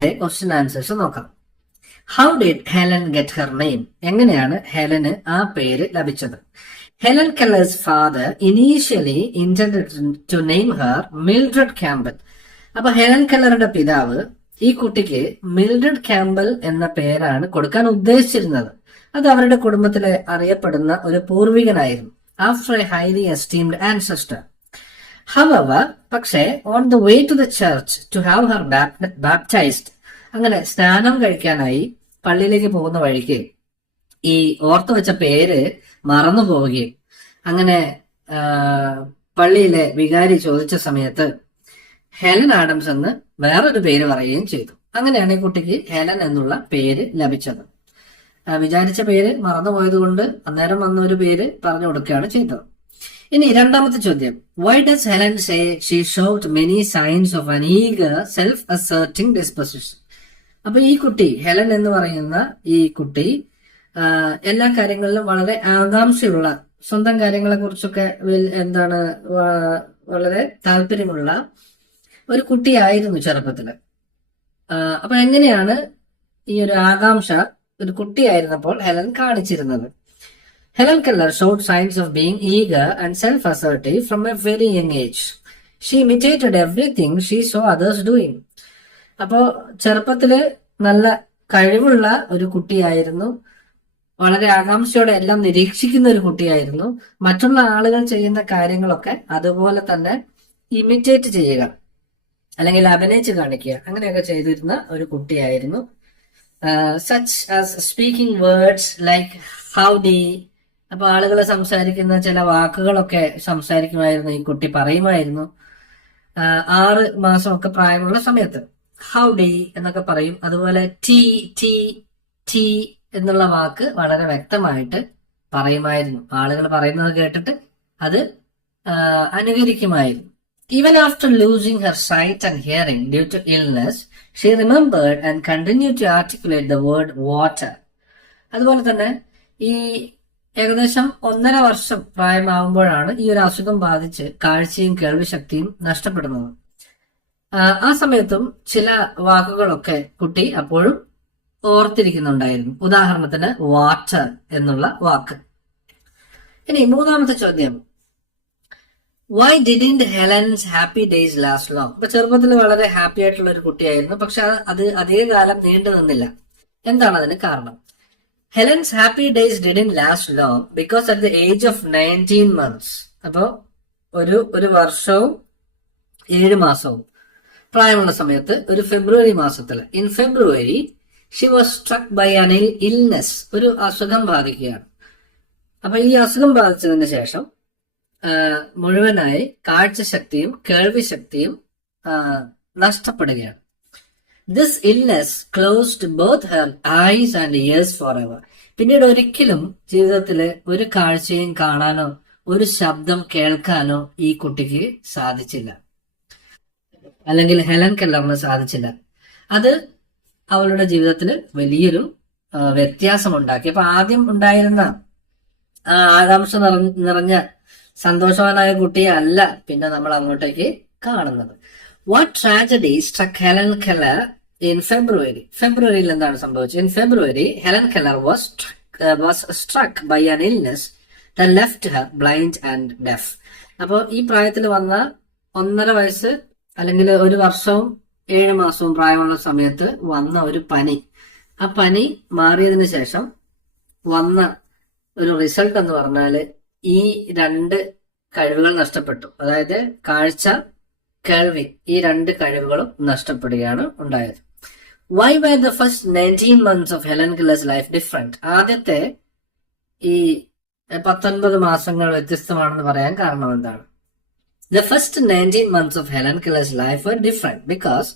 Question answers നോക്കാം. How did Helen get her name? എങ്ങനെയാണ് ഹെലന് ആ പേര് ലഭിച്ചത്? Helen Keller's father initially intended to name her Mildred Campbell. അപ്പൊ ഹെലൻ കെല്ലറുടെ പിതാവ് ഈ കുട്ടിക്ക് മിൽഡ്രഡ് ക്യാമ്പൽ എന്ന പേരാണ് കൊടുക്കാൻ ഉദ്ദേശിച്ചിരുന്നത്. അത് അവരുടെ കുടുംബത്തിലെ അറിയപ്പെടുന്ന ഒരു പൂർവികനായിരുന്നു, after a highly esteemed ancestor. However, പക്ഷേ on the way to the church to have her baptised, അങ്ങനെ സ്നാനം കഴിക്കാനായി പള്ളിയിലേക്ക് പോകുന്ന വഴിക്ക് ഈ ഓർത്തു വെച്ച പേര് മറന്നു പോവുകയും അങ്ങനെ പള്ളിയിലെ വികാരി ചോദിച്ച സമയത്ത് ഹെലൻ ആഡംസ് എന്ന് വേറൊരു പേര് പറയുകയും ചെയ്തു. അങ്ങനെയാണ് ഈ കുട്ടിക്ക് ഹെലൻ എന്നുള്ള പേര് ലഭിച്ചത്. വിചാരിച്ച പേര് മറന്നുപോയത് കൊണ്ട് അന്നേരം വന്ന ഒരു പേര് പറഞ്ഞു കൊടുക്കുകയാണ് ചെയ്തത്. ഇനി രണ്ടാമത്തെ ചോദ്യം, why does Helen say she showed many signs of an eager self asserting disposition? അപ്പൊ ഈ കുട്ടി, ഹെലൻ എന്ന് പറയുന്ന ഈ കുട്ടി എല്ലാ കാര്യങ്ങളിലും വളരെ ആകാംക്ഷയുള്ള, സ്വന്തം കാര്യങ്ങളെ കുറിച്ചൊക്കെ വളരെ താല്പര്യമുള്ള ഒരു കുട്ടിയായിരുന്നു ചെറുപ്പത്തില്. അപ്പൊ എങ്ങനെയാണ് ഈ ഒരു ആകാംക്ഷ ഒരു കുട്ടിയായിരുന്നപ്പോൾ ഹെലൻ കാണിച്ചിരുന്നത്? Helen Keller showed signs of being eager and self-assertive from a very young age. She imitated everything she saw others doing. അപ്പോ ചെറുപ്പത്തില് നല്ല കഴിവുള്ള ഒരു കുട്ടിയായിരുന്നു, വളരെ ആകാംക്ഷയോടെ എല്ലാം നിരീക്ഷിക്കുന്ന ഒരു കുട്ടിയായിരുന്നു. മറ്റുള്ള ആളുകൾ ചെയ്യുന്ന കാര്യങ്ങളൊക്കെ അതുപോലെ തന്നെ ഇമിറ്റേറ്റ് ചെയ്യുക, അല്ലെങ്കിൽ അഭിനയിച്ച് കാണിക്കുക, അങ്ങനെയൊക്കെ ചെയ്തിരുന്ന ഒരു കുട്ടിയായിരുന്നു. Such as speaking words like howdy. അപ്പൊ ആളുകൾ സംസാരിക്കുന്ന ചില വാക്കുകളൊക്കെ സംസാരിക്കുമായിരുന്നു, ഈ കുട്ടി പറയുമായിരുന്നു. 6 മാസമൊക്കെ പ്രായമുള്ള സമയത്ത് ഹൗഡി എന്നൊക്കെ പറയും. അതുപോലെ ടി ടി ടി എന്നുള്ള വാക്ക് വളരെ വ്യക്തമായിട്ട് പറയുമായിരുന്നു. ആളുകൾ പറയുന്നത് കേട്ടിട്ട് അത് അനുകരിക്കുമായിരുന്നു. Even after losing her sight and hearing due to illness, she remembered and continue to articulate the word water. അതുപോലെ തന്നെ ഈ ഏകദേശം 1.5 വർഷം പ്രായമാകുമ്പോഴാണ് ഈ ഒരു അസുഖം ബാധിച്ച് കാഴ്ചയും കേൾവിശക്തിയും നഷ്ടപ്പെടുന്നത്. ആ സമയത്തും ചില വാക്കുകളൊക്കെ കുട്ടി അപ്പോഴും ഓർത്തിരിക്കുന്നുണ്ടായിരുന്നു. ഉദാഹരണത്തിന് വാട്ടർ എന്നുള്ള വാക്ക്. ഇനി മൂന്നാമത്തെ ചോദ്യം, why didn't Helen's happy days last long? ഇപ്പൊ ചെറുപ്പത്തിൽ വളരെ ഹാപ്പി ആയിട്ടുള്ള ഒരു കുട്ടിയായിരുന്നു, പക്ഷെ അത് അധികകാലം നീണ്ടു നിന്നില്ല. എന്താണ് അതിന് കാരണം? Helen's happy days didn't last long because at the age of 19 months, അപ്പോ ഒരു വർഷവും 7 മാസവും പ്രായമുള്ള സമയത്ത്, ഒരു ഫെബ്രുവരി മാസത്തില്, in February she was struck by an illness, ഒരു അസുഖം ബാധിക്കുകയാണ്. അപ്പൊ ഈ അസുഖം ബാധിച്ചതിന് ശേഷം മുഴുവനായി കാഴ്ചശക്തിയും കേൾവിശക്തിയും നഷ്ടപ്പെടുകയാണ്. This illness closed both her eyes and ears forever. പിന്നീട് ഒരിക്കലും ജീവിതത്തില് ഒരു കാഴ്ചയും കാണാനോ ഒരു ശബ്ദം കേൾക്കാനോ ഈ കുട്ടിക്ക് സാധിച്ചില്ല, അല്ലെങ്കിൽ ഹെലൻ കെല്ലറിന് സാധിച്ചില്ല. അത് അവളുടെ ജീവിതത്തിൽ വലിയൊരു വ്യത്യാസമുണ്ടാക്കി. അപ്പൊ ആദ്യം ഉണ്ടായിരുന്ന ആകാംക്ഷ നിറഞ്ഞ സന്തോഷവാനായ കുട്ടിയെ അല്ല പിന്നെ നമ്മൾ അങ്ങോട്ടേക്ക് കാണുന്നത്. What tragedy struck Helen Keller in February? ഫെബ്രുവരിയിൽ എന്താണ് സംഭവിച്ചത്? In February, Helen Keller was struck by an illness that left her blind and deaf. അപ്പോൾ ഈ പ്രായത്തിൽ വന്ന 1.5 വയസ്സ് അല്ലെങ്കിൽ 1 വർഷവും 7 മാസവും പ്രായമുള്ള സമയത്ത് വന്ന ഒരു പനി, ആ പനി മാറിയതിനു ശേഷം വന്ന ഒരു റിസൾട്ട് എന്ന് പറഞ്ഞാല് ഈ 2 കഴിവുകൾ നഷ്ടപ്പെട്ടു. അതായത് കാഴ്ച, കേൾവി, ഈ 2 കഴിവുകളും നഷ്ടപ്പെടുകയാണ് ഉണ്ടായത്. Why were the first 19 months of Helen Keller's life different? ആദ്യത്തെ ഈ 19 മാസങ്ങൾ വ്യത്യസ്തമാണെന്ന് പറയാൻ കാരണം എന്താണ്? The first 19 months of Helen Keller's life were different because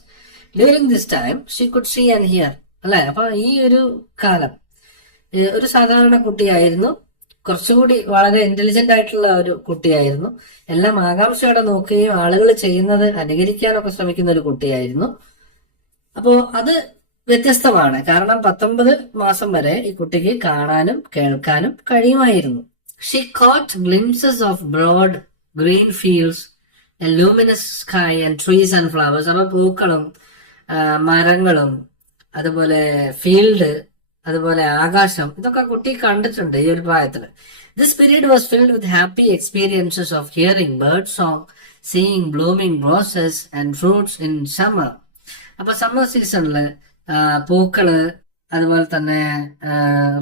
during this time she could see and hear. അല്ലെ? അപ്പൊ ഈ ഒരു കാലം ഒരു സാധാരണ കുട്ടിയായിരുന്നു, കുറച്ചുകൂടി വളരെ ഇന്റലിജന്റ് ആയിട്ടുള്ള ഒരു കുട്ടിയായിരുന്നു. എല്ലാം ആകാംക്ഷയോടെ നോക്കുകയും ആളുകൾ ചെയ്യുന്നത് അനുകരിക്കാനൊക്കെ ശ്രമിക്കുന്ന ഒരു കുട്ടിയായിരുന്നു. അപ്പോ അത് വ്യത്യസ്തമാണ്. കാരണം 19 മാസം വരെ ഈ കുട്ടിക്ക് കാണാനും കേൾക്കാനും കഴിയുമായിരുന്നു. She caught glimpses of broad green fields, luminous sky and trees and flowers. അപ്പൊ പൂക്കളും മരങ്ങളും അതുപോലെ ഫീൽഡ്, അതുപോലെ ആകാശം, ഇതൊക്കെ കുട്ടി കണ്ടിട്ടുണ്ട് ഈ ഒരു പ്രായത്തില്. This period was filled with happy experiences of hearing bird song, seeing blooming roses and fruits in summer. അപ്പൊ സമ്മർ സീസണില് പൂക്കള്, അതുപോലെ തന്നെ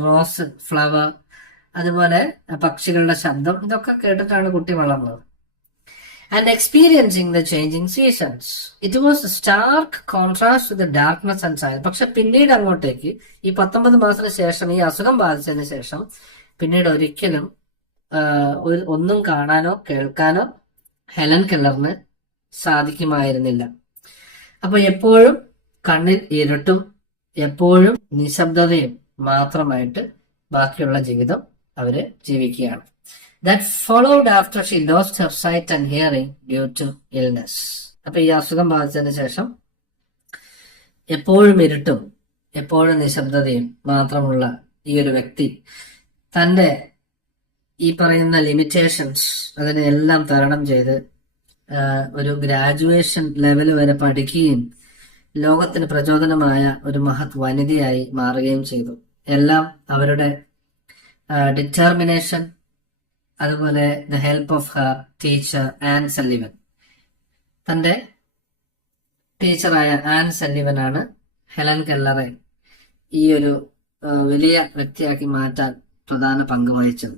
റോസ് ഫ്ലവർ, അതുപോലെ പക്ഷികളുടെ ശബ്ദം, ഇതൊക്കെ കേട്ടിട്ടാണ് കുട്ടി വളർന്നത്. And experiencing the changing seasons. It was a stark contrast with darkness and silence. പക്ഷെ പിന്നീട് അങ്ങോട്ടേക്ക് ഈ 19 മാസത്തിന് ശേഷം, ഈ അസുഖം ബാധിച്ചതിന് ശേഷം പിന്നീട് ഒരിക്കലും ഒന്നും കാണാനോ കേൾക്കാനോ ഹെലൻ കെല്ലറിന് സാധിക്കുമായിരുന്നില്ല. അപ്പൊ എപ്പോഴും കണ്ണിൽ ഇരുട്ടും എപ്പോഴും നിശബ്ദതയും മാത്രമായിട്ട് ബാക്കിയുള്ള ജീവിതം അവര് ജീവിക്കുകയാണ്. That followed after she lost her sight and hearing due to illness. അപ്പൊ ഈ അസുഖം ബാധിച്ചതിന് ശേഷം എപ്പോഴും ഇരുട്ടും എപ്പോഴും നിശബ്ദതയും മാത്രമുള്ള ഈ ഒരു വ്യക്തി തന്റെ ഈ പറയുന്ന ലിമിറ്റേഷൻസ് അതിനെല്ലാം തരണം ചെയ്ത് ഒരു ഗ്രാജുവേഷൻ ലെവൽ വരെ പഠിക്കുകയും ലോകത്തിന് പ്രചോദനമായ ഒരു മഹത് വനിതയായി മാറുകയും ചെയ്തു. എല്ലാം അവരുടെ ഡിറ്റർമിനേഷൻ, അതുപോലെ the help of her teacher Anne Sullivan. തന്റെ ടീച്ചറായ ആൻ സല്ലിവനാണ് ഹെലൻ കെല്ലറെ ഈ ഒരു വലിയ വ്യക്തിയാക്കി മാറ്റാൻ പ്രധാന പങ്ക് വഹിച്ചത്.